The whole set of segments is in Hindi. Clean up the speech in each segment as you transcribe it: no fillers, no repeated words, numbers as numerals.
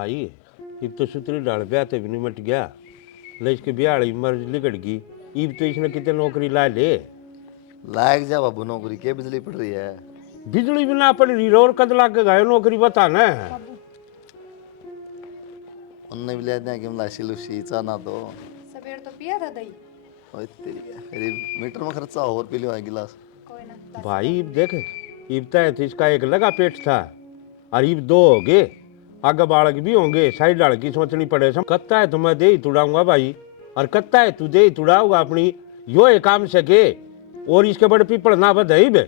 भाई इब तो सुतरी डाल ब्याह ते भी नहीं मट गया ले इसके ब्याह वाली मर्ज लिगड़ गई। इब तो इसने कितने नौकरी ला ले। लायक जा बाबू नौकरी के बिजली पड़ रही है। बिजली बिना पड़ रही और कद लाग के गायो नौकरी बताना है। उनने भी ले दिया कि हम लाशी लुशी चा ना दो सवेर तो पिया था दही। ओए तेरी है फिर मीटर में खर्चा और पी लियो एक गिलास। कोई ना। भाई इब देख इब तय तो इसका एक लगा पेट था और इब दो हो गए आगे बालक भी होंगे साइड डाल की सोचनी पड़े सम कत्ता है तुम्हें दे ही तुड़ाऊंगा भाई और कत्ता है तू दे ही तुड़ाऊंगा अपनी यो एक काम सके और इसके बड़े पीपल ना बधाई बे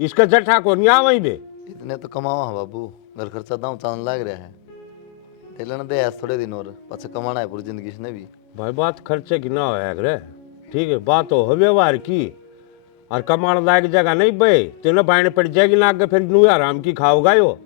इसका जट्ठा को नहीं आवई बे। इतने तो कमावा है बाबू घर खर्चा दाम चांद लाग रहा है ते लेने दे आज थोड़े दिन और पाछे कमाना है पूरी जिंदगी इसने भी। भाई बात खर्चे की ना होया करे ठीक है बात हो व्यवहार की और कमाने लायक जगह नहीं बे तेने बायने पड़ जाएगी ना आगे फिर नू आराम की खाओगा यो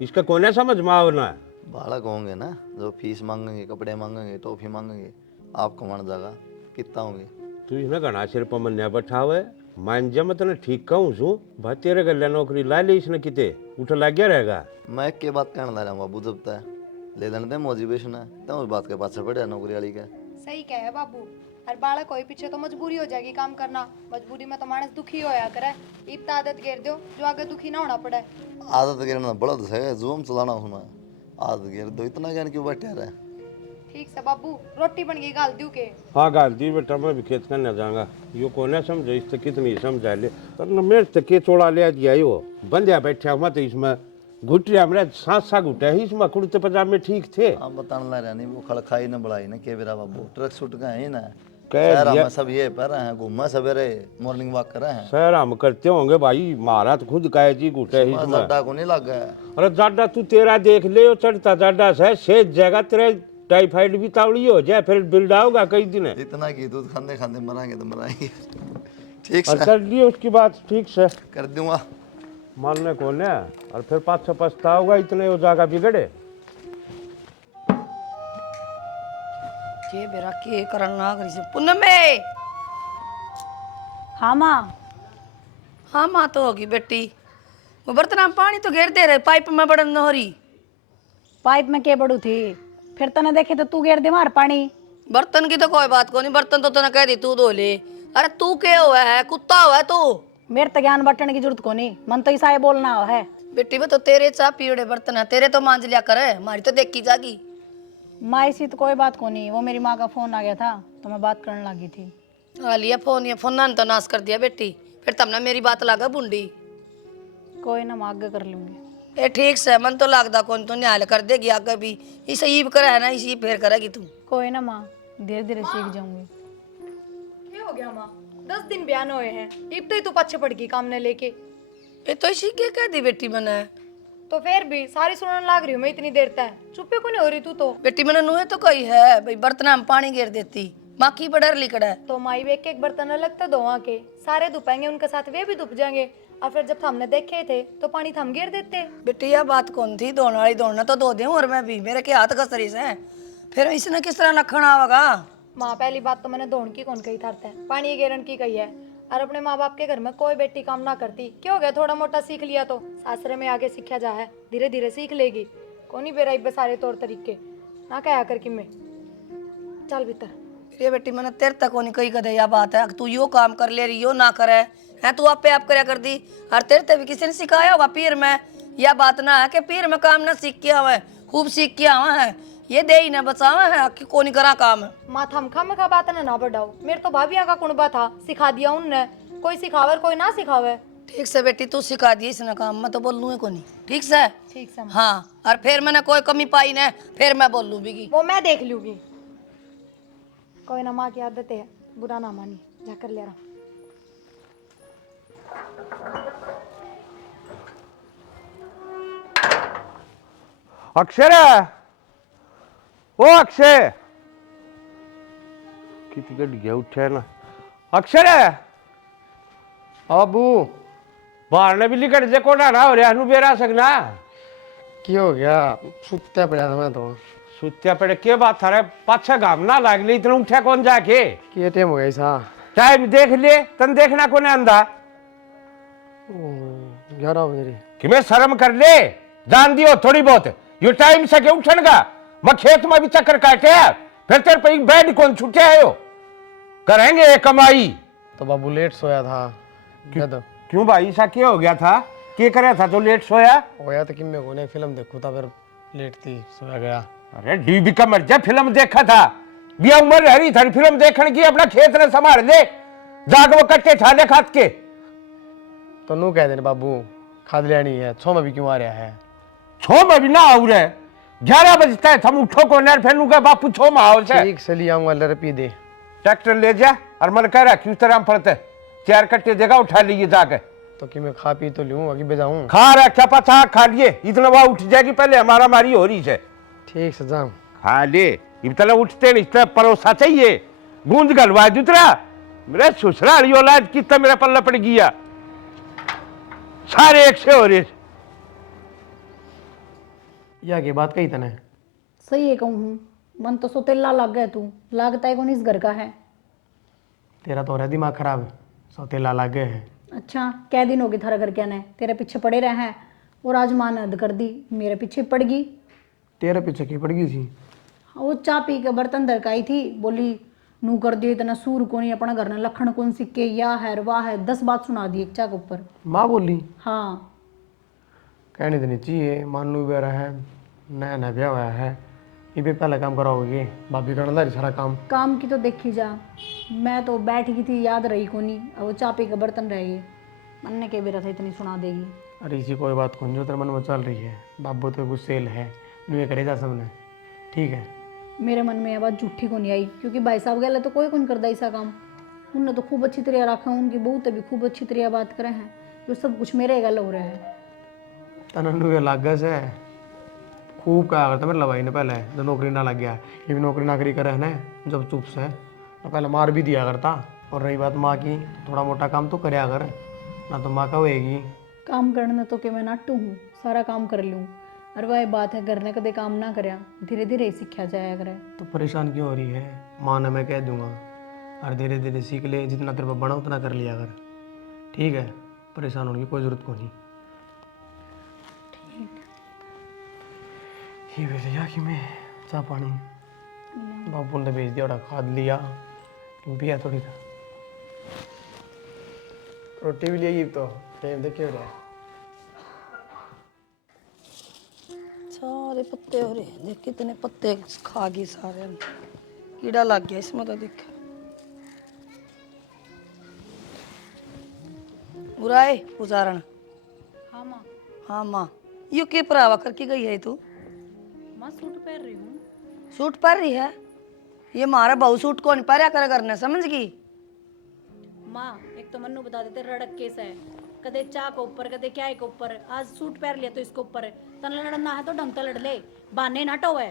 इसका कोने समझ में आवना है। बालक होंगे ना जो फीस मांगेंगे कपड़े मांगेंगे टॉफी मांगेंगे आप कमाने जागा कितना होंगे। तू इसने घना सिर पर मन्या बैठावे मान जा मैं तेने ठीक कहूँ छू भाई तेरे गले नौकरी ला ली इसने किते उठ लग गया रहेगा। मैं एक के बात कहने ला रहा हूँ बाबू जब तक ले लेने दे मोटिवेशन है तो उस बात के पाछे पड़े नौकरी वाली का। सही कह है बाबू हर बालक कोई पीछे तो मजबूरी हो जाएगी काम करना मजबूरी में तो मानस दुखी होया करे इब तो आदत घेर दो जो आगे दुखी ना होना पड़े। आदत गिरना बड़ा है जुम चलाना होना आदत गिर दो इतना ज्ञान क्यों बैठे रहे। ठीक से बाबू रोटी बन गई गाल दू के। हाँ गाल दी बेटा मैं भी खेत करने जाऊंगा यो कोने समझे इस तक कितनी समझा ले पर मेरे तक के चोड़ा ले दिया यो बंदिया बैठा मत इसमें घुटिया मेरे साथ सा घुटा है इसमें कुर्ते पजामे ठीक थे। हम बताने ला रहा नहीं वो खड़ खाई न बढ़ाई न के बेरा बाबू ट्रक छूट गए हैं ना कह शहर दिया में सब ये पर हैं घूमा सवेरे मॉर्निंग वॉक कर रहे हैं। सर हम करते होंगे भाई मारा तो खुद का जी घुटे है इसमें। ज्यादा को नहीं लग गया। अरे जाडा तू तेरा देख ले वो चढ़ता जाडा से सेज जगह तेरे टाइफाइड भी तावड़ी हो जाए फिर बिल्डा होगा कई दिन। इतना की दूध खाने खाने मराएंगे तो मराएंगे। ठीक और से कर लिए उसकी बात ठीक से कर दूंगा मानने को ने और फिर पाछा पछताओगा इतने वो जागा बिगड़े। ये बेरा के करन ना करी से पुनम में। हाँ माँ। हाँ माँ तो होगी बेटी वो बर्तन में पानी तो घेर दे रहे पाइप में बड़न न हो रही। पाइप में के बड़ू थी फिर तने देखे तो तू घेर दे मार पानी। बर्तन की तो कोई बात को नहीं बर्तन तो तने कह दी तू धो ले। अरे तू के हुआ है कुत्ता हुआ है तू। मेरे तो ज्ञान बटने की जरूरत को नहीं मन तो ईसा बोलना है। बेटी वो तो तेरे चा पीड़े बर्तन है तेरे तो मांज लिया करे हमारी तो देखी जागी। माँ ऐसी तो कोई बात को नहीं वो मेरी माँ का फोन आ गया था तो मैं बात करने लगी थी। आ लिया फोन ये फोन ने तो नाश कर दिया बेटी फिर तुमने मेरी बात लगा बुंडी। कोई ना मैं आगे कर लूंगी। ए ठीक से मन तो लगदा कौन तो न्याय कर देगी आगे भी इसे ईब करे है ना इसी फेर करेगी तू। कोई ना माँ धीरे धीरे सीख जाऊंगी। क्या हो गया माँ 10 दिन बयान हुए हैं इब तो ही तू पीछे पड़ गई काम ने लेके। ये तो इसी के कह दी बेटी मैंने तो फिर भी सारी सुनने लाग रही हूँ मैं इतनी देर तक चुप्पे को नहीं हो रही तू तो। बेटी मैंने नुहे तो कही है भाई बर्तन में पानी गिर देती माँ की बडर लिकड़ा है। तो माई वे एक बर्तन अलग तो धोवा के सारे धुपाएंगे उनके साथ वे भी धुप जाएंगे और फिर जब हमने देखे थे तो पानी थम गिर देते। बेटी यह बात कौन थी धोने वाली धोना तो धो दे और मैं भी मेरे के हाथ कसरी से फिर इसने किस तरह नखण आवेगा। माँ पहली बात तो मैंने धोन की कौन कही था पानी गिरन की कही है और अपने माँ बाप के घर में कोई बेटी काम ना करती क्यों हो गया थोड़ा मोटा सीख लिया तो सासरे में आगे सीखा जा है धीरे धीरे सीख लेगी कौन बेरा इब्बे सारे तौर तरीके ना कहा कर कि मैं चल भीतर। ये बेटी मैंने तेरे तक नहीं कही कदे यह बात है तू यो काम कर ले रही यो ना करे है तू आपे आप करया कर दी और तेरे ते भी किसी ने सिखाया होगा पीर में यह बात ना है कि पीर में काम ना सीख के आवे खूब सीख के आवा है ये दे ही ना बचावा है कि कोनी करा काम। माथा हम खम का बात ना बढ़ाओ मेरे तो भाभी का कुणबा था सिखा दिया उनने कोई सिखावे कोई ना सिखावे। ठीक से बेटी तू सिखा दी इसने काम मैं तो बोल लूँ को नहीं ठीक से। ठीक से हाँ और फिर मैंने कोई कमी पाई ना फिर मैं बोल लूँ भी वो मैं देख लूंगी कोई ना माँ की आदत है बुरा ना मानी जाकर ले रहा। अक्षर ओ अक्षय कितनी गड्डी गया उठे ना अक्षर अबू बाहर ने भी लिकट जे कोना ना हो रहा नु बेरा सकना की हो गया सुत्ता पड़ा था मैं तो सुत्या पड़े के बात था रे पाछा घाम ना लाग ली इतना उठा कौन जाके के टाइम हो गया सा टाइम देख ले तन देखना कोने अंधा 11 बजे कि मैं शर्म कर ले जान दियो थोड़ी बहुत यो टाइम से के उठन का मैं खेत में भी चक्कर काटे है फिर तेरे पे बेड कौन छूटे है यो करेंगे ये कमाई। तो बाबू लेट सोया था तो क्यों भाई ऐसा क्या हो गया था क्या करे था तो लेट सोया। होया तो कि मैं कोने फिल्म देखूं था फिर लेट थी सोया गया। अरे डीबी का मर जा फिल्म देखा था बिया उम्र हरी थारी फिल्म देखने की अपना खेत ने संभाल ले जाग वो कट्टे ठाने खात के। तो नू कह देने बाबू खाद लेनी है 6 में भी क्यों आ रहा है। 6 में भी ना आओ रे 11 बजता है थम उठो को नर फेनू का बापू 6 में आओ से ठीक से ले आऊंगा लर पी दे। ट्रैक्टर ले जा और मन कह रहा क्यों तरह फरते 4 कट्टे जगह उठा लीजिए जाके। तो कि मैं खा पी तो लूं अभी बजाऊं। खा रहा क्या पता खा लिए इतना वहां उठ जाएगी पहले हमारा मारी हो रही है। ठीक से जाऊं खा ले इतना उठते नहीं इतना परोसा चाहिए गूंज गलवा दूसरा मेरे ससुराली औलाद कितना मेरा पल्ला पड़ गया सारे एक से हो रहे। या की बात कही तने सही है कहूँ मन तो सोतेला लग गया तू लागता है कौन इस घर का है। तेरा तो हो रहा है दिमाग खराब सौतेला लाग गए है। अच्छा क्या दिन हो गए थारा घर क्या ने तेरे पीछे पड़े रहे हैं और आज माँ ने हद कर दी मेरे पीछे पड़ गई। तेरे पीछे की पड़ गई थी। वो चाय पी के बर्तन दरकाई थी बोली नू कर दिए इतना सूर को नहीं अपना घर ने लखन कौन सिक्के या है वाह है 10 बात सुना दी एक चा के ऊपर। माँ बोली हाँ कहनी तो नहीं चाहिए मानू भी रहा है नया नया ब्याह हुआ है ये भी पहले काम कराओगे भाभी करना था सारा काम की तो देखी जा मैं तो बैठ गई थी याद रही को नहीं अब वो चाय पी के बर्तन रह गए मन ने कह बेरा था इतनी सुना देगी। अरे इसी कोई बात कौन जो तेरे मन में चल रही है बाबू तो गुस्सेल है ये करेगा सबने ठीक है। मेरे मन में यह बात झूठी को नहीं आई क्योंकि भाई साहब गए तो कोई कौन करता ऐसा काम उनने तो खूब अच्छी तरह रखा उनकी बहू भी खूब अच्छी तरह बात करे हैं जो सब कुछ मेरे गल हो रहा है। तनू ये लाग से खूब कहा करता मेरे लवाई ने पहले जब नौकरी ना लग गया ये भी नौकरी नाकरी करे है ना जब चुप से तो पहले मार भी दिया करता। और रही बात माँ की थोड़ा मोटा काम तो करे अगर ना तो माँ का होएगी काम करने तो कि मैं नाटू हूँ सारा काम कर लूँ और वह बात है घर ने कदे काम ना करया धीरे धीरे ही सीखा जाया करे। तो परेशान क्यों हो रही है माँ ने मैं कह दूंगा और धीरे धीरे सीख ले जितना तेरे पर बना उतना कर लिया कर ठीक है परेशान होने की कोई जरूरत को नहीं। ये भैया कि मैं चाह पानी बाबू ने भेज दिया खाद लिया पिया थोड़ी था रोटी भी लिया तो टाइम देखे हो रहा है। सारे पत्ते हो रहे देख कितने पत्ते खा गए सारे कीड़ा लग गया इसमें तो देख बुराई उदाहरण। हाँ माँ। हाँ माँ यू के परावा करके गई है तू। माँ सूट पहन रही हूँ। सूट पहन रही है ये मारा बहु सूट कौन पहरा कर करना समझ गई। माँ एक तो मन्नू बता देते रड़क केस है कदे चा के ऊपर कदे क्या के ऊपर आज सूट पहन लिया तो इसके ऊपर तन लड़ना है तो ढंग से लड़ ले बहाने ना टोवे।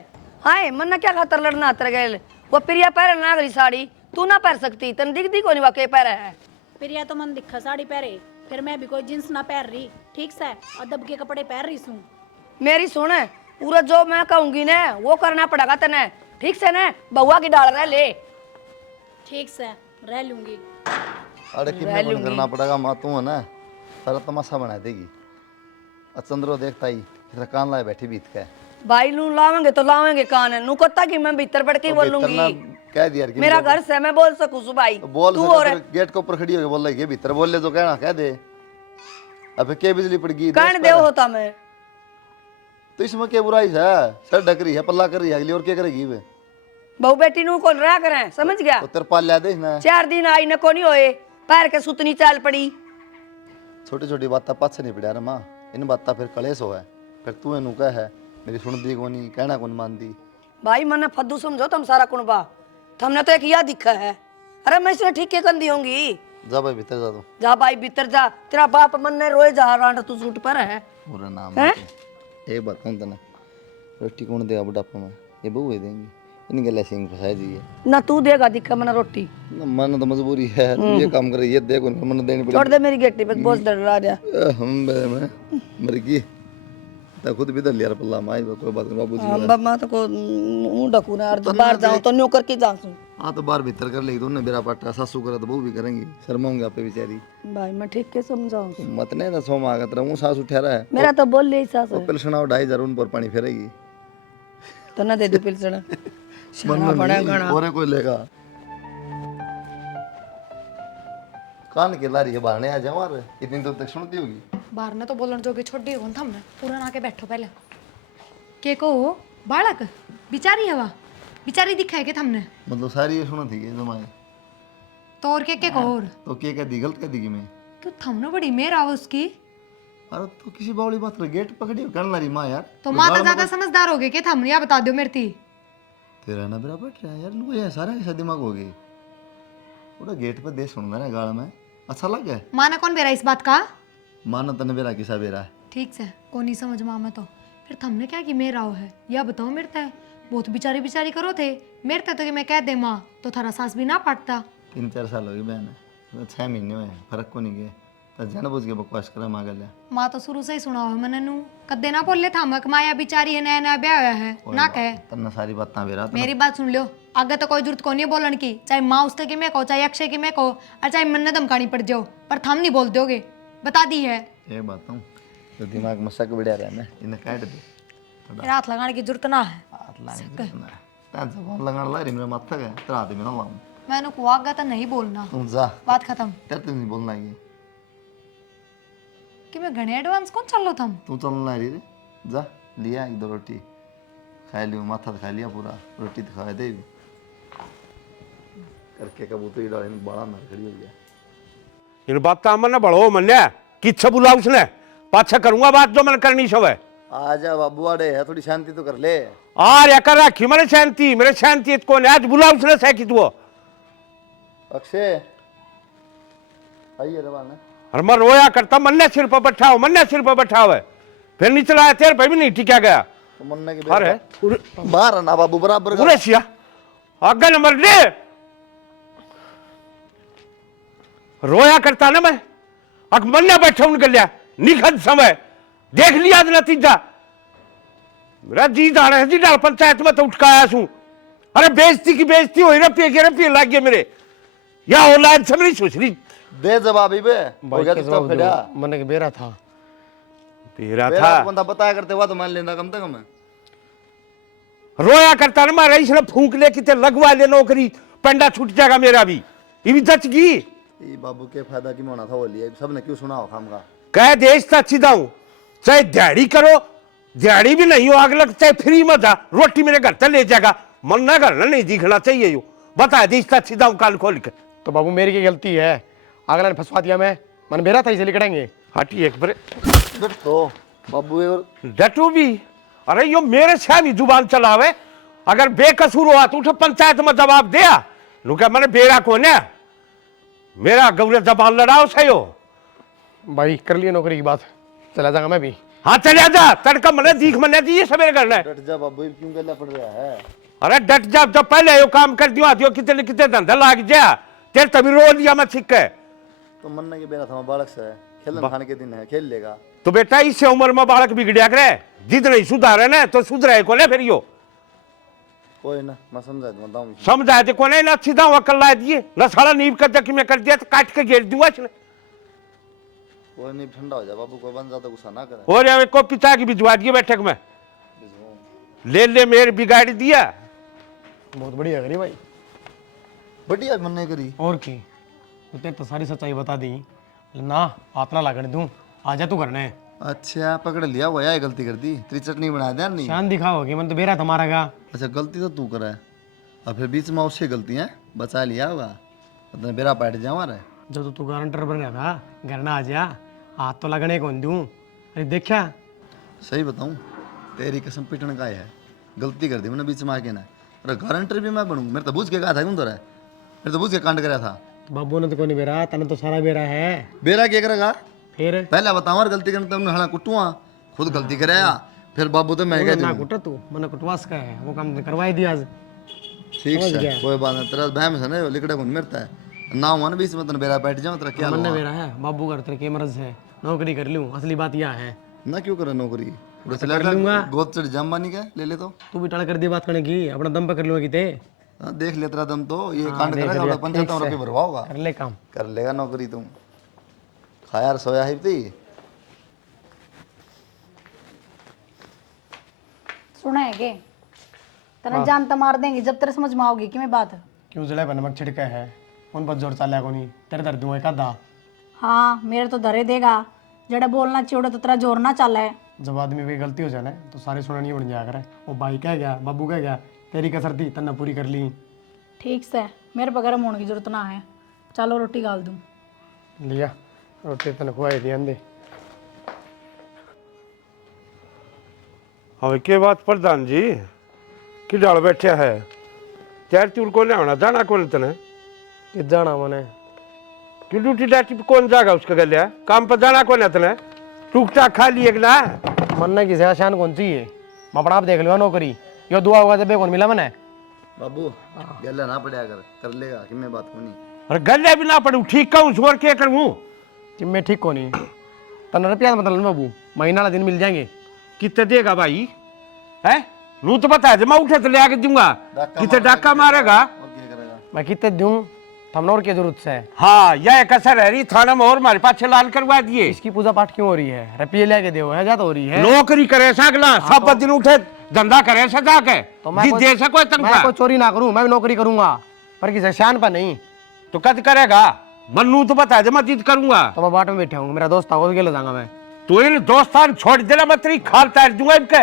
हाय मन क्या खातर लड़ना आतर गए वो प्रिया पहरे ना गई साड़ी तू ना पहन सकती तन दिख दी कोनी वाकई पहरा है। प्रिया तो मन दिखा साड़ी पहरे फिर मैं भी कोई जींस ना पहन रही ठीक से और दब के कपड़े पहन रही हूँ। मेरी सुन पूरा जो मैं कहूंगी ना वो करना पड़ेगा तने ठीक से ना बउआ की डाल रहे ले। ठीक से रह लूंगी। अरे कि मैं बंद करना पड़ेगा माँ तू है ना सारा तमाशा बना देगी। चंद्रो देखता ही इधर कान लाए बैठी बीत के भाई नू लावेंगे तो लावेंगे कान नू कोता कि मैं भीतर बैठ के बोलूंगी कह दिया कि मेरा घर से मैं बोल सकूं सु भाई बोल तू और गेट के ऊपर खड़ी होके बोल रही है भीतर बोल ले जो कहना कह दे। अबे क्या बिजली पड़ गई कहने दे होता मैं तो इसमें क्या बुराई है सर ढक रही है पल्ला कर रही है अगली और क्या करेगी वे बहु बेटी नू कौन रहा करें समझ गया तो तेरे पाल लिया दे ना 4 दिन आई न कोनी होए पैर के सुतनी चाल पड़ी। छोटी छोटी बातें पाछे नहीं पड़ा रे माँ इन बातें फिर कलेश हो है फिर तू इनू कह है मेरी सुन दी कोनी कहना कौन मान दी। भाई मने फद्दू समझो तुम सारा कुणबा हमने तो एक यह दिखा है। अरे मैं इसने ठीक के कर दी होंगी जा भाई भीतर जा तू जा भाई भीतर जा तेरा बाप मन ने रोए जा रांड तू सूट पर है पूरा नाम एक बात कहूं तने रोटी कौन देगा बुढ़ापा में ये बहू देंगी इन गले सिंह फसाई दी है ना तू देगा दिखा मना रोटी मन तो मजबूरी है तू ये काम कर ये देख मन देनी छोड़ दे मेरी गेटी पे बोझ डर रहा जा हम मैं मर गई तो खुद भी दलियार पल्ला माई कोई बात नहीं बाबू जी मैं तो को मुंह ढकू ना और बाहर जाऊं तो नौकर की जाऊं। हाँ तो बाहर भीतर कर लेगी तो उन्हें मेरा पाटा सासू करे तो वो भी करेंगी शर्माऊंगी आप पे बेचारी भाई मैं ठीक के समझाऊं। मत नहीं तो सोमा आगत रहूँ सासू ठहरा है मेरा तो बोल ले सास वो पिलसना 2,500 उन पर पानी फेरेगी तो ना दे दो पिलसड़ा शाना मन बड़ा नहीं घना और कोई लेगा कान के लारी है बाहर नहीं आ जाओ यार इतनी दूर तक सुनती होगी बाहर ने तो बोलन जोगे छोड़ दी कौन थमने पूरा आके बैठो पहले के को बालक बिचारी हवा बिचारी दिखाए के थमने मतलब सारी ये सुना थी जमाए तो और के और तो क्या दी गलत कह दी मैं क्यों थमने बड़ी मेर आवा उसकी अरे तो किसी बावली बात कर गेट पकड़ी हो कन लारी माँ यार तो माँ तो ज्यादा समझदार हो गए के थमने या बता दो मेरे ती तेरा ना बेरा बैठ रहा है यार नु ये सारा ऐसा दिमाग हो गई पूरा गेट पे दे सुन ना गाल में अच्छा लग गया माँ ने कौन बेरा इस बात का माना तने बेरा किसा बेरा है ठीक से को नहीं समझ माँ में तो फिर थमने क्या कि मेरा हो है या बताओ मेरे ते बहुत बिचारी बिचारी करो थे मेरे ते तो कि मैं कह दे माँ तो थारा सास भी ना पाटता 3-4 साल हो गए बहन 6 महीने हुए फर्क को नहीं गए तो जान बुझ के बकवास करा मांग लिया माँ तो शुरू से ही सुना हो मैंने नू कदे ना बोले था मक माया बिचारी है नया नया ब्याह हुआ है ना कहे तन्ना सारी बातें बेरा मेरी बात सुन लो आगे तो कोई जरूरत को नहीं बोलन की चाहे माँ उसके की मैं कहो चाहे अक्षय की मैं कहो और चाहे मन धमकानी पड़ जाओ पर थम नहीं बोल दोगे बता दी है ये बात हूँ तो दिमाग में शक बढ़िया रहा ना इन्हें काट दे मेरा हाथ लगाने की जरूरत ना है हाथ लाने जबान लगाने ला रही मेरा माथा का तेरा हाथ में ना लाऊं मैंने को आगा तो नहीं बोलना तू जा बात खत्म तेरे तो नहीं बोलना ये कि मैं घने एडवांस कौन चल लो थम तू चलना रही रे जा लिया 1-2 रोटी खा लियो माथा तो खा लिया पूरा रोटी तो खा दे करके कबूतर ही डाले बड़ा ना खड़ी हो गया इन बात मन बढ़ो मन किच्छा बुला उसने पाछा करूंगा बात जो मैंने करनी सब है आजा बाबू आड़े है थोड़ी शांति तो कर ले आ रे कर रखी मेरे शांति कौन आज बुला उसने सह की तू अक्षय आइए रवाना और मैं रोया करता मन ने सिर पर बैठा हो मन ने सिर पर बैठा हुआ है फिर नहीं चलाया तेरे पे भी नहीं टिका गया तो मन्ना की अरे बाहर ना बाबू बराबर का पूरे सिया आगे नंबर ले रोया करता ना मैं अक मन ने बैठा उनके लिया निखत समय देख लिया नतीजा मेरा जी जा रहा है जी डाल पंचायत में तो उठकाया सू अरे बेइज्जती की बेइज्जती हो रही लग गए मेरे या औलाद से मेरी सुसरी दे जवाब ही बे हो गया तो खड़ा मन के बेरा था तेरा मेरा था बंदा बताया करते हुआ तो मान लेना कम से कम रोया करता ना मैं रईस ने फूंक ले कि ते लगवा ले नौकरी पंडा छूट जाएगा मेरा भी ये भी दच गई ये बाबू के फायदा की होना था वो लिया सबने क्यों सुना हो खाम का कह देश तो अच्छी दाऊ चाहे दिहाड़ी करो दिहाड़ी भी नहीं हो आग लग चाहे फ्री में जा रोटी मेरे घर तक ले जाएगा मन ना घर ना नहीं दिखना चाहिए यो बता देश तो अच्छी दाऊ कान खोल के तो बाबू मेरी की गलती है अगला ने फंसवा दिया मैं मन बेरा था इसे निकलेंगे हटी एक बार तो बाबू और डटू भी अरे यो मेरे से भी जुबान चलावे अगर बेकसूर हुआ तो उठ पंचायत में जवाब दिया नु क्या मैंने बेरा कौन है मेरा गौरव जबान लड़ाओ सही हो भाई कर लिए नौकरी की बात चला जाऊंगा मैं भी हाँ चले जा तड़का मने दीख मने दी सवेरे करना है डट जा बाबू ये क्यों गला पड़ रहा है अरे डट जा जब पहले यो काम कर दियो आदियो कितने कितने धंधा लाग जा तेरे तभी रो लिया मैं छिक के तो मन्ना के बेरा था बालक से खेलन खाने के दिन है खेल लेगा तो बेटा इससे उम्र में बालक बिगड़िया करे जिद नहीं सुधारे ना तो सुधरे को फिर यो कोई ना मैं समझा दूंगा समझाए थे कोने ना सीधा अकल ला दिए न साला नींव कर जबकि मैं कर दिया तो काट के घेर दूंगा इसने कोई नहीं ठंडा हो जा बाबू को बन जाता गुस्सा ना करे और यार को पिता की भिजवा दिए बैठक में ले मेरे बिगाड़ दिया बहुत बढ़िया करी भाई बढ़िया मन्ने करी और की तेरे तो सारी सच्चाई बता दी ना आतना लागण दूं आजा तू करने अच्छा पकड़ लिया वो यार गलती कर दी तेरी चटनी बना दिया नहीं शान दिखाओगे मन तो बेरा तुम्हारा का अच्छा गलती तो तू करा है और फिर बीच में उससे गलती है बचा लिया होगा मतलब बेरा बैठ जाओ रे जब तू गारंटर बन गया था घर ना आ जा हाथ तो लगने कौन दूं अरे देखा सही बताऊं तेरी कसम पिटने का है गलती कर दी मैंने बीच में आके ना अरे गारंटर भी मैं बनूँ मेरे तो बूझ के कहा था क्यों तो रहा मेरे तो बूझ के कांड कराया था बाबू ने तो कोई बेरा तने तो सारा बेरा है बेरा क्या करेगा फिर पहले बताओ और गलती करने तुमने हला कुटुआ खुद गलती कराया फिर बाबू तो मैं कह ना दूं कुटा तू मैंने कुटवास का है वो काम करवाई दिया आज ठीक है कोई बात नहीं तेरा बहम से ना लिकड़ा कौन मरता है ना हुआ ना बीच में तेरा बेरा बैठ जाओ तेरा क्या मन बेरा है बाबू घर तेरे के मर्ज है नौकरी कर लूं असली बात यह है ना क्यों करे नौकरी उड़ा चला लूंगा गोद चढ़ जाम बानी का ले ले तो तू भी टाल कर दी बात करने की, अपना दम पे कर लूंगा किते। हाँ, देख ले तेरा दम तो ये कांड करेगा और 75 रुपये भरवा होगा कर ले काम। कर लेगा नौकरी तुम खा यार सोया है भी सुना है के तना जान तो मार देंगे जब तेरे समझ में आओगी कि मैं बात। क्यों जड़े पर नमक छिड़का है, उन पर जोर चालिया को नहीं, तेरे दर्द दूंगा कदा। हाँ मेरे तो धरे देगा, जड़ा बोलना चाहिए तो तेरा जोर ना चला है। जब आदमी कोई गलती हो जाए ना तो सारे सुना नहीं उड़ जाया करे। वो भाई कह गया, बाबू कह गया, तेरी कसर थी तन्ना पूरी कर ली। ठीक से मेरे पर गर्म होने की जरूरत ना है, चलो रोटी गाल दूँ। लिया रोटी तन खुआई दी अंधे। હવે કે વાત પ્રધાનજી કે ડાળ બેઠ્યા હે ત્યાર તું કોને આવਣਾ જાણા કોને તને कि जाना मैंने कि ड्यूटी डाटी पे कौन जाएगा उसका गलिया काम पर जाना कौन है तने टूक टाक खा लिए कि ना मरना की सेवा शान कौन चाहिए। मैं अपना आप देख लूंगा नौकरी, यो दुआ होगा जब कौन मिला मैंने। बाबू गला ना पड़ा कर लेगा कि मैं बात को नहीं अरे गलिया भी ना पड़ू ठीक कहूँ छोड़ के करूँ कि मैं ठीक को नहीं तन रुपया मतलब बाबू महीना वाला दिन मिल जाएंगे। कितने देगा भाई है नू तो बता दे मैं उठे तो ले आके दूंगा कितने डाका मारेगा और क्या करेगा मैं कितने दूं थमने और क्या जरूरत है। हाँ यह कसर है रही थाना में और हमारे पास लाल करवा दिए इसकी पूजा पाठ क्यों हो रही है, रुपये लेके दो है ज्यादा हो रही है। नौकरी करे सगला सब दिन उठे धंधा करे सजा के तो मैं दे सको मैं तनख्वाह कोई चोरी ना करूं, मैं भी नौकरी करूंगा पर किसी शान पर नहीं। तो कद करेगा मन्नू तो बता दे मैं जिद करूंगा तो मैं बाट में बैठा हूँ, मेरा दोस्त आओ ले जाऊंगा मैं। तू इन दोस्तान छोड़ देना मत रही खाल तार दूंगा इनके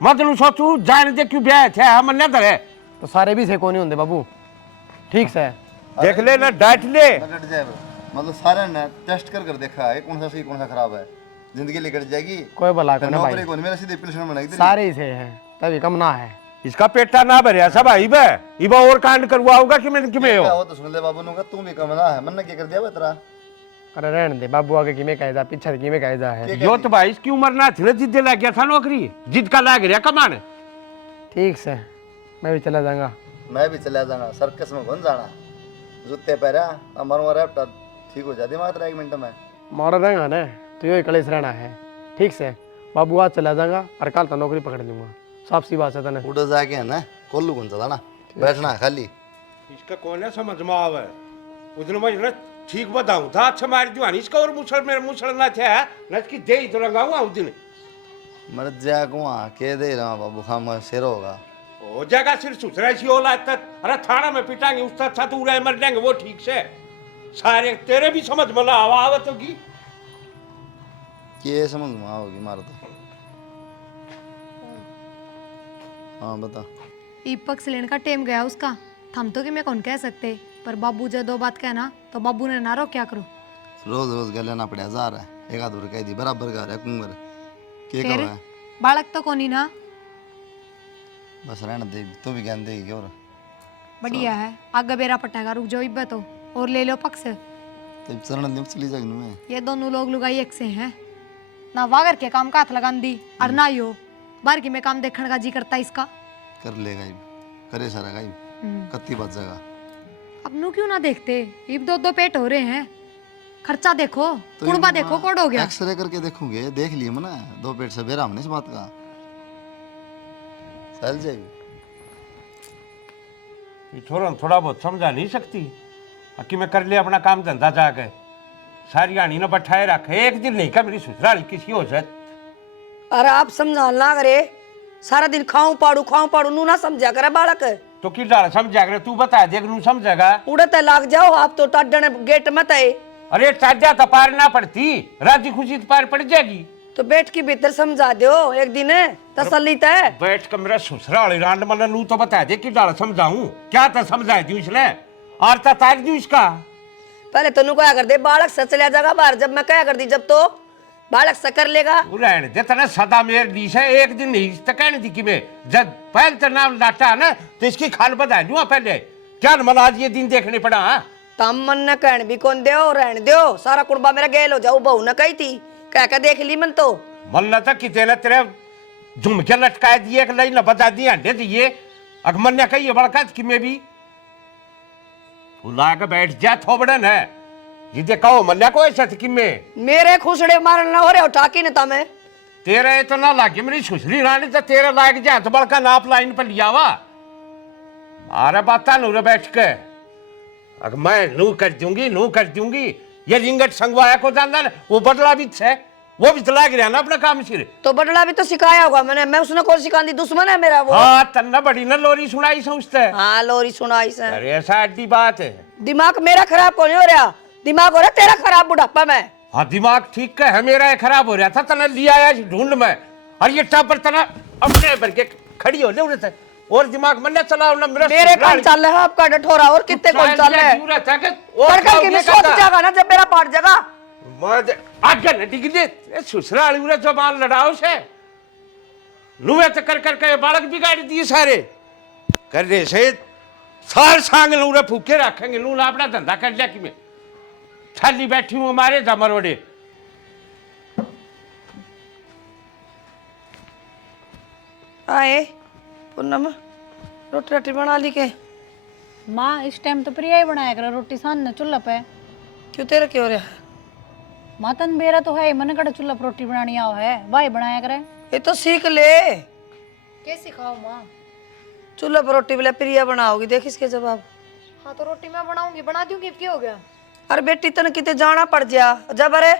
मतलब सोचू जान दे क्यों ब्याह थे हम न धरे तो सारे भी से को नहीं होंगे बाबू ठीक से। देख ले ना डांट ले कट जाए मतलब सारे ने टेस्ट कर देखा है कौन सा सही कौन सा खराब है जिंदगी लेकर जाएगी कोई भला को ना नौकरी भाई, को मेरा सीधे पिलसन बनाई सारे ही से है तभी कम ना है। इसका पेटा ना भरिया सब आई बे इबा और कांड करवाऊंगा कि मैं किमे हो हो तो सुन ले बाबू नुका तू भी कम ना है मन ने क्या कर दिया बे तेरा अरे रहने दे बाबू आगे किमें कहे जा पीछे किमें कहे जा है। यो तो भाई इसकी उम्र ना थी जिद लग गया था नौकरी जिद का लाग रहा कमान ठीक से मैं भी चला जाऊंगा। मैं भी चला जाऊंगा सर्कस में कौन जाना जूते पहरा अमर मर ठीक हो जाती मात्र 1 मिनट में मोरा रहेगा ना तो यो कलेश रहना है ठीक से। बाबू आज चला जाऊंगा और कल तो नौकरी पकड़ लूंगा, साफ सी बात है तने। उड़ जाके है ना कोल्लू कौन सा ना बैठना है खाली इसका कौन है समझ में आवे उधर मैं ना ठीक बताऊं था अच्छा मार दिया इसका और मुसल मेरे मुसल ना थे न की दे तो लगाऊंगा उस दिन मर जा कुआ के दे रहा बाबू खाम शेर होगा हो जाएगा सिर सुसरा सी होला तक अरे थाना में पिटाएंगे उसका अच्छा तू रहे मर जाएंगे वो ठीक से सारे तेरे भी समझ में ना आवत होगी के समझ में आओगी मार तो हाँ बता दीपक से लेने का टेम गया उसका थम तो कि मैं कौन कह सकते पर बाबू जो 2 बात कहना तो बाबू ने ना रो क्या करो रोज रोज गले ना पड़ा जा रहा है एक आध कह दी बराबर का रहा है कुंगर के फिर कहो है बालक तो कोनी ना बस रहने दे तू भी ज्ञान देगी और बढ़िया है आगे बेरा पटेगा रुक जाओ इब्बत हो और ले लो पक्ष तो चरण दिन चली जाएगी मैं ये दोनों लोग लुगाई एक से हैं ना वागर के काम का हाथ लगान दी और ना यो बाहर की में काम देखने का जी करता इसका कर लेगा ये करे सारा गाइब कत्ती बात जगह अब नु क्यों ना देखते इब 2 पेट हो रहे हैं खर्चा देखो तो कुड़बा देखो कोड हो गया एक्सरे करके देखूंगे देख लिए मना 2 पेट से बेरा हमने इस बात का चल जाएगी ये छोरा थोड़ा बहुत समझा नहीं सकती कि मैं कर लिया अपना काम धंधा जाके सारी आनी ना बैठाए रखे एक दिन नहीं का मेरी ससुराली किसी हो जाए अरे आप समझा ना करे सारा दिन खाऊं पाड़ू नू ना समझा करे बालक तो कि डाल समझा करे तू बता देख नू समझेगा उड़ते लाग जाओ आप तो टाडने गेट मत आए अरे चाचा तो पार ना पड़ती राजी खुशी तो पार पड़ जाएगी तो बैठ के भीतर समझा दो एक दिन तसल्ली तय बैठ कर मेरा ससुराली रांड मन नू तो बता दे कि डाल समझाऊं क्या तो समझा दू इसने और तार दू इसका पहले तो क्या कर दे बालक से चला जाएगा बाहर जब मैं क्या कर दी जब तो बालक से कर लेगा रहने दे तना सदा मेरे दी से एक दिन नहीं तो कहने दी कि मैं जब पहले तो नाम लाटा ना तो इसकी खाल बता दूँ पहले क्या मन आज ये दिन देखने पड़ा हाँ तम मन न कहन भी कौन दो रहने दो सारा कुड़बा मेरा गेल हो जाओ बहू न कही थी कह के देख ली मन तो मन न था किते न तेरे झुमके लटकाए दिए कि नहीं न बता दिए अंडे दिए अगर मन ने कही बड़का कि मैं भी फुला के बैठ जा थोबड़न है जिदे कहो मल्ला को ऐसा कि मैं मेरे खुसड़े मारन न हो रहे हो ठाकी ने तमे तेरा ये तो ना लागे मेरी सुसरी रानी तो तेरा लाग जा तो बड़का नाप लाइन पर लिया वा अरे बात नूरे बैठ के अगर मैं नू कर दूंगी ये रिंगट संगवाया को जानना ना वो बदला भी है वो भी चला गया ना अपना काम सिर तो बटला भी तो सिखाया होगा मैंने, मैं उसने कौन सिखा दी, दुश्मन है मेरा वो। हाँ तन्ना बड़ी ना लोरी सुनाई समझते है हाँ लोरी सुनाई से। अरे ऐसा अड्डी बात है दिमाग मेरा खराब कौन हो रहा, दिमाग हो रहा तेरा खराब बुढ़ापा में। हाँ दिमाग ठीक का है मेरा खराब हो रहा था तना लिया आया ढूंढ में और ये टापर तना अपने भर के खड़ी हो ले उड़े थे और दिमाग में न चला ना मेरे कौन चल रहा है आपका डठोरा और कितने कौन चल रहा है पढ़कर की मैं सोच जागा ना जब मेरा पाट जगा आगे न डिग दे ससुराल उरे जबान लड़ाओ से नुवे तो कर के बालक बिगाड़ दिए सारे कर दे से सार सांग नूरे फूके रखेंगे नू अपना धंधा कर लिया कि मैं थाली बैठी हूँ हमारे दमरोड़े आए पूनम रोटी रोटी बना ली के। माँ इस टाइम तो प्रिया ही बनाया कर रोटी सामने चूल्हा पे। क्यों तेरा क्यों हो रहा है? माँ तन बेरा तो है मन कड़ा चूल्हा पर रोटी बनानी आओ है भाई बनाया करे। ये तो सीख ले, क्या सिखाओ माँ? चूल्हा पर रोटी बोले प्रिया बनाओगी, देख इसके जवाब। हाँ तो रोटी मैं बनाऊंगी, बना दूंगी, क्या हो गया? अरे बेटी तन किते जाना पड़ जा जब, अरे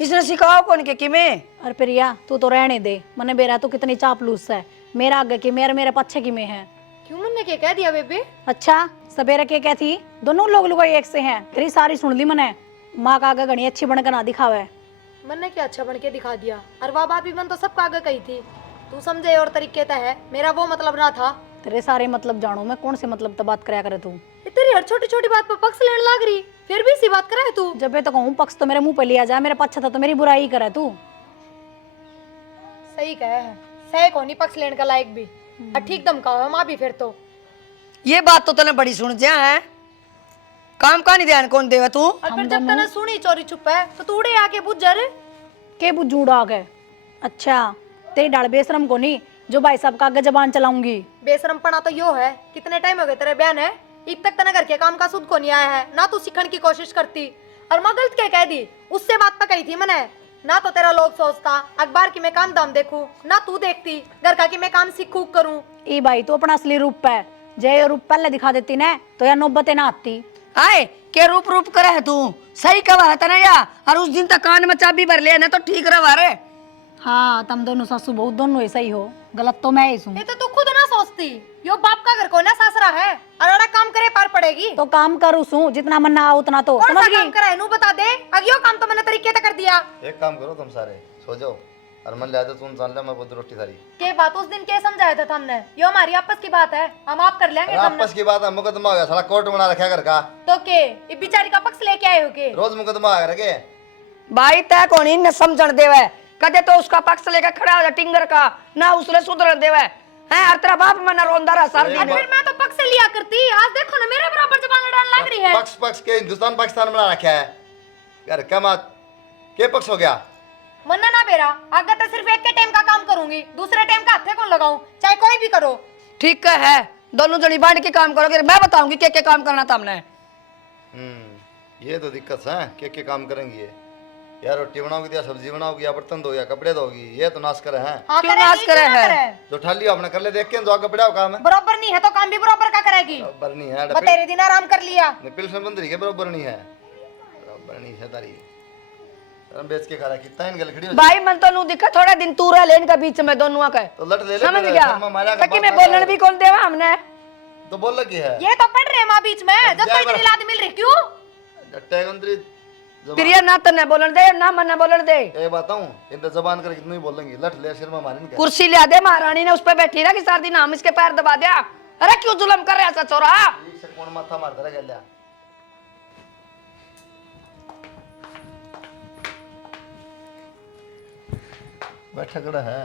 इसने सिखाओ कौन के किमें। अरे प्रिया तू तो रहने दे, मने बेरा तो कितनी चापलूस है, मेरा आगे की मेरे पीछे की में है। क्यों मैंने क्या कह दिया बेबे? अच्छा सवेरे के क्या थी, दोनों लोग लुगाई एक से हैं, तेरी सारी सुन ली मैंने। माँ का आगे घनी अच्छी बनकर ना दिखावे। मैंने क्या अच्छा बन के दिखा दिया? और वाह बात भी मन तो सबका आगे कही थी, तू समझे और तरीके तो है, मेरा वो मतलब ना था। तेरे सारे मतलब जानू मैं, कौन से मतलब तो बात कराया करे तू? ये तेरी हर छोटी छोटी बात पर पक्ष लेने लग रही, फिर भी इसी बात करे है तू। जब मैं तो कहूँ पक्ष तो मेरे मुंह पे लिया जाए, मेरे पक्ष था तो मेरी बुराई करे तू। सही कहे है, सही को नहीं पक्ष लेने का लायक भी, और ठीक धमकाओ है माँ भी फिर तो। ये बात तो तने बड़ी सुन जा है, काम का नहीं ध्यान कौन देवा तू। और फिर जब तने सुनी चोरी चुप है तो तू उड़े आके बुझ जा रे। के बुझूड़ा आ गए? अच्छा तेरी डाल बेशरम को नहीं जो भाई साहब का आगे जबान चलाऊंगी। बेशरमपना तो यो है, कितने टाइम हो गए तेरे बयान है, अब तक तने घर के काम का सुध को नहीं आया है, ना तू सीखने की कोशिश करती। और मैं गलत क्या कह दी, उससे बात पकड़ी थी मैंने, ना तो तेरा लोग सोचता अखबार की मैं काम दाम देखूं, ना तू देखती घर का की मैं काम सीखू करूं। ई भाई तू अपना असली रूप है, जय रूप पहले दिखा देती ना तो यार नौबतें ना आती। आए के रूप रूप करे है तू, सही कहा है तना या, और उस दिन तक कान में चाबी भर ले ना तो ठीक रहा रे। हाँ तुम दोनों सासू बहू दोनों ऐसा ही हो, गलत तो मैं ही हूँ। ये तो तू खुद ना सोचती, यो बाप का घर को ना सासरा है, और अड़ा काम करे पार पड़ेगी। तो काम करूँ सू जितना मन ना उतना तो कौन सा समझ काम गई। करा है नू बता दे, अगियो काम तो मैंने तरीके से कर दिया। एक काम करो तुम सारे सो जाओ और मन लिया तुम जान ले मैं बहुत रोटी थारी के बात उस दिन के समझाया था हमने, यो हमारी आपस की बात है, हम आप कर लेंगे हमने। आपस की बात है, मुकदमा हो गया साला कोर्ट बना रखा घर का, तो के ये बेचारी का पक्ष लेके आए हो के? रोज मुकदमा आ रखे। भाई तय कौन ही न समझण देवे, कदे तो उसका पक्ष लेकर खड़ा हो जा टिंगर का, ना उसने सुधर देवे है, हर तेरा बाप में न रोंदा रहा सार दिन। फिर मैं तो पक्ष से लिया करती, आज देखो ना मेरे बराबर जबान लड़ाने लग रही है। पक्ष पक्ष के हिंदुस्तान पाकिस्तान बना रखा है घर का, मत के पक्ष हो गया? मन्ना ना बेरा, आगे तो सिर्फ एक के टाइम का काम करूंगी, दूसरे टाइम का हाथे कौन लगाऊं, चाहे कोई भी करो। ठीक है दोनों जनी बांट के काम करोगे, मैं बताऊंगी के काम करना था हमने। ये तो दिक्कत है, के काम करेंगी ये? यार रोटी बनाओगी या सब्जी बनाओगी या बर्तन धोगी या कपड़े धोगी, ये तो नाश करे हैं। हाँ, क्यों करेगी, नाश करे क्यों ना है? करे? जो ठाली अपने कर ले, देख के जो कपड़े हो काम है बराबर नहीं है तो काम भी बराबर का करेगी। बराबर नहीं है, मैं तेरे दिन आराम कर लिया। निपिल से बंदरी के बराबर नहीं है, बराबर नहीं है तारी हम बेच के खा रहा कितना इन गल खड़ी हो भाई मन तो नू दिखा थोड़ा दिन तू रह लेन का बीच में दोनों का, तो लट ले ले समझ फिर, गया शर्मा मारा का ताकि बात मैं ना बोलने करे। भी कौन देवा हमने। तो बोल लगी है ये तो पढ़ रहे माँ बीच में, जब जाए तक इतनी लाद मिल रही क्यों? जट्टे गंदरी प्रिया ना तो न बोलन दे ना मन न बोलन दे। ए बताऊं इन जबान कर कितनी बोलेंगी, लट ले शर्मा मारी नहीं कुर्सी लिया दे, महारानी ने उस पे बैठी ना कि सारा दिन हम इसके पैर दबा दिया। अरे क्यों जुल्म कर रहा है चोरा? ठीक से कौन माथा मारता रह गया बैठा कड़ा है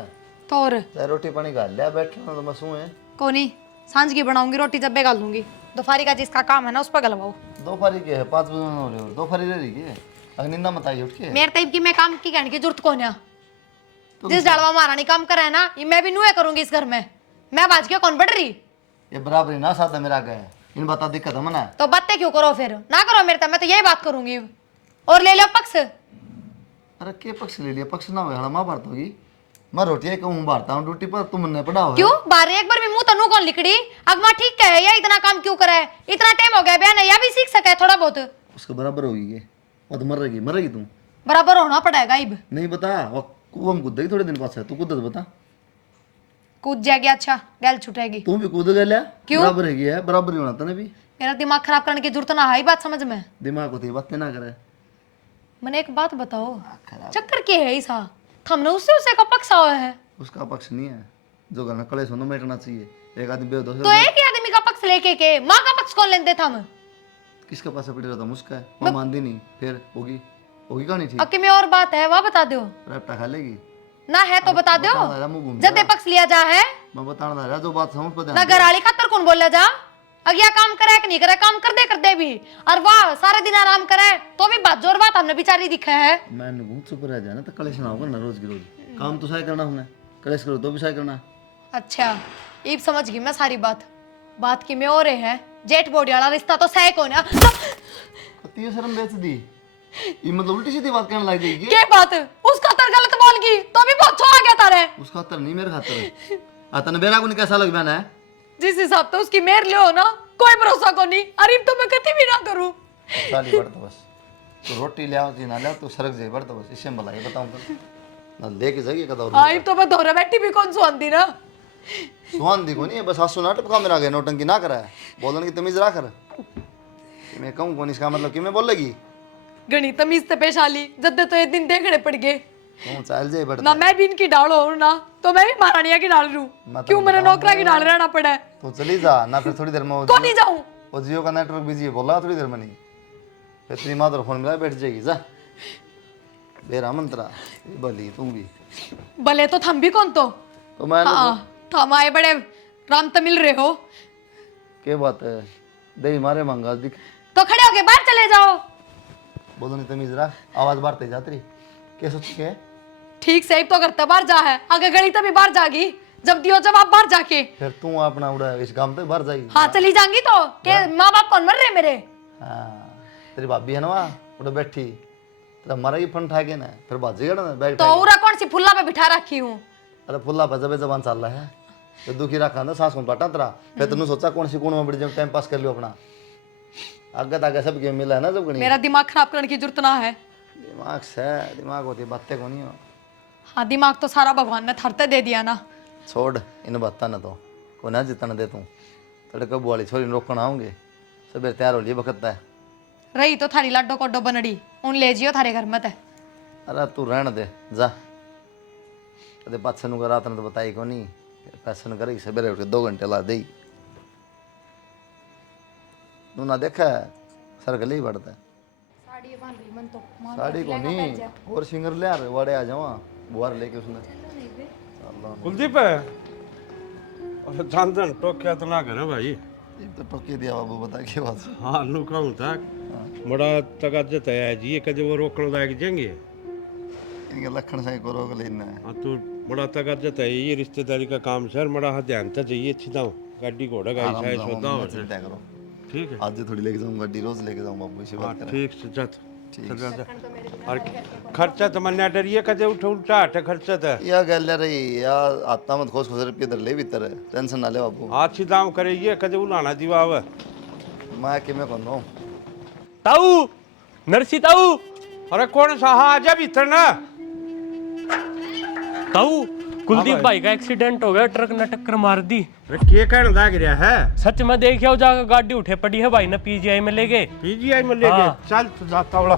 तो और चाहे रोटी पानी खा लिया, बैठना तो मसू है। कोनी सांझ की बनाऊंगी रोटी, जब बेगाल लूंगी, दोपहरी का जिसका काम है ना उस पर गलवाओ। दोपहरी के है 5 बजे हो रहे हो, दोपहरी रह रही है अगर निंदा मत आई उठ के। मेरे टाइप की मैं काम की कहने की जरूरत कौन है? जिस डालवा महारानी काम कर रहा है ना, ये मैं भी नुए करूंगी इस घर में, मैं बाज के कौन बढ़ रही? ये बराबरी ना साथ मेरा गए इन बता दिक्कत है मना। तो बातें क्यों करो फिर, ना करो मेरे तक, मैं तो यही बात करूंगी। और ले लो पक्ष। अरे के पक्ष ले लिया, पक्ष ना हो महाभारत होगी। मैं रोटी कहूँ बारता हूँ ड्यूटी पर, तुम ने पढ़ा हो क्यों बारे एक बार भी मुंह तनु कौन लिकड़ी अगमा ठीक कहे या इतना काम क्यों करे, इतना टाइम हो गया बयान या भी सीख सके थोड़ा बहुत। उसके बराबर होगी ये, वो तो मरेगी तुम। बराबर होना पड़ेगा इब। नहीं बता वो कुआं में कूदेगी थोड़े दिन पास है, तू कूद बता। कूद जाएगी, अच्छा गैल छुटेगी। तू भी कूद गया क्यों? बराबर है, बराबर ही होना था ना भी। मेरा दिमाग खराब करने की जरूरत ना है, बात समझ में। दिमाग होती बातें ना करे। मैंने एक बात बताओ, चक्कर क्या है ऐसा, हमने उससे उसे का पक्ष हुआ है। उसका पक्ष नहीं है, जो घर में कलेश होना मिटना चाहिए। एक आदमी बेदोष तो एक ही आदमी का पक्ष लेके के माँ का पक्ष कौन लेते थे हम? किसके पास पड़ी रहता मुझका है, वो मानती नहीं, फिर होगी कहानी ठीक। अक्की में और बात है, वह बता दो रैप्टा खा लेगी ना, है तो बता दो। जब पक्ष लिया जा है मैं बताना रहा जो बात समझ पर ना, घराली खातर कौन बोला जा, अगिया काम करे कि नहीं करे, काम कर दे भी, और वाह सारे दिन आराम करे तो भी बात जोर बात हमने बेचारी दिखा है। मैं बहुत चुप रह जाना तो कलेश ना होगा ना, रोज की रोज काम तो सही करना हमने, कलेश करो तो भी सही करना। अच्छा अब समझ गई मैं सारी बात की में और है, जेठ बोडी वाला रिश्ता तो सही कौन है। तीन शर्म बेच दी, ये मतलब उल्टी सीधी बात करने लग जाएगी। क्या बात, उसका तर गलत बोल गई तो भी बहुत छो आ गया तारे। उसका खातर नहीं मेरे खातर आता ना, बेरा को नहीं कैसा लग मैंने है जिस हिसाब तो उसकी मेर ले हो ना, कोई भरोसा को नहीं, अरे तो मैं कभी भी ना करूं। साली बढ़ तो बस, तो रोटी ले आओ कि ना ले आओ, तो सरक जाए बढ़ तो बस, इससे भला ये बताऊं तो ना लेके जाइए कदा। आई तो मैं धोरे बैठी भी कौन सुनती ना, सुहान दी को नहीं है, बस आंसू नाटक का मेरा गया, नौटंकी ना करा है, बोलने की तमीज रहा कर। मैं कहूँ कौन इसका मतलब कि मैं बोलेगी गणी तमीज से पेश आली, जब तो एक दिन देखने पड़ गए तू चल जाए बढ़ ना, मैं भी इनकी डाल हूं ना, तो मैं भी महारानिया की डाल लूं, क्यों मेरे नौकरा की डाल रहना पड़ा है। तो चली जा ना, फिर थोड़ी देर में तो नहीं जाऊं, वो जियो का नेटवर्क बिजी है, बोला थोड़ी देर में नहीं, फिर तेरी माँ तो फोन मिला बैठ जाएगी। जा बेरा मंत्रा भली तुम भी भले तो थम भी कौन तो मैं थम आए बड़े राम तो मिल रहे हो, क्या बात है, दही मारे मांगा दिख तो खड़े होके बाहर चले जाओ। बोलो नहीं तमीज रहा, आवाज बाढ़ते जाती रही, क्या सोच के ठीक से तो करते बाहर जा है, आगे गली तो भी बाहर जागी, जब दियो जवाब बाहर जाके। फिर तू अपना उड़ा इस काम तो बाहर जाएगी। हाँ चली जाऊंगी तो के माँ बाप कौन मर रहे मेरे। हाँ तेरी भाभी है ना वहाँ उड़ा बैठी, तेरा मारा ही फन ठाके ना, फिर बाजेगा ना बैठ। तो उरा कौन सी फुल्ला पे बिठा रखी हूँ। अरे फुल्ला बजा जबान चल रहा है, तो दुखी रखा ना सांस कौन पाटा तेरा, फिर तुमने सोचा कौन सी कौन में बढ़ जाऊँ, टाइम पास कर लियो अपना, आगे तागे सब गेम मिला है ना जब गणी। मेरा दिमाग खराब करने की जरूरत ना है। दिमाग से दिमाग होती बातें को नहीं हो। हाँ दिमाग तो सारा भगवान ने थरते दे दिया ना। छोड़ इन बातों ने, तो को ना जितना दे तू, तेरे कब वाली छोरी रोकना आऊंगे, सब तैयार हो लिए बकता है। रही तो थारी लाडो कोडो बनड़ी, उन ले जियो थारे घर में ते। अरे तू रहने दे जा, कदे पास नु रात ने तो बताई को नहीं, पैसे न करेगी सवेरे उठ के 2 घंटे ला दे, तू ना देखा सर गले ही बढ़ता है। साड़ी को नहीं और सिंगर ले आ रहे वाड़े आ जाओ, बुआर लेके उसने कुलदीप और जानदन टोक्या तो ना करे भाई, तो टोके दिया बाबू, बता के बात। हाँ नु कहूँ था बड़ा तकाजत है जी, ये कदे वो रोकने लायक जाएंगे। इनके लखन से को रोक लेना है। हाँ तू बड़ा तकाजत है, ये रिश्तेदारी का काम सर, बड़ा ध्यान था चाहिए सीधा गाड़ी घोड़ा गाड़ी साइज होता हो। चिंता करो, ठीक है आज थोड़ी लेके जाऊंगा, गाड़ी रोज लेके जाऊंगा बाबू, इसी हाँ बात करें। ठीक से जा और खर्चा तो मन्या डरिए कदे उठ उल्टा हट खर्चा तो या गल रही या आता मत खोस खोस रुपये इधर ले भीतर, टेंशन ना ले बाबू। आज सी दाम करे ये कदे उलाना दीवाव मैं कि मैं कौन ताऊ नरसी ताऊ। अरे कौन सा, हाँ आजा भीतर ना। ताऊ कुलदीप भाई का एक्सीडेंट हो गया, ट्रक ने टक्कर मार दी। अरे के कहने लाग रहा है, सच में देखियो जाकर गाड़ी उठे पड़ी है भाई ने, पीजीआई में ले गए। पीजीआई में ले गए। चल तू जाता बड़ा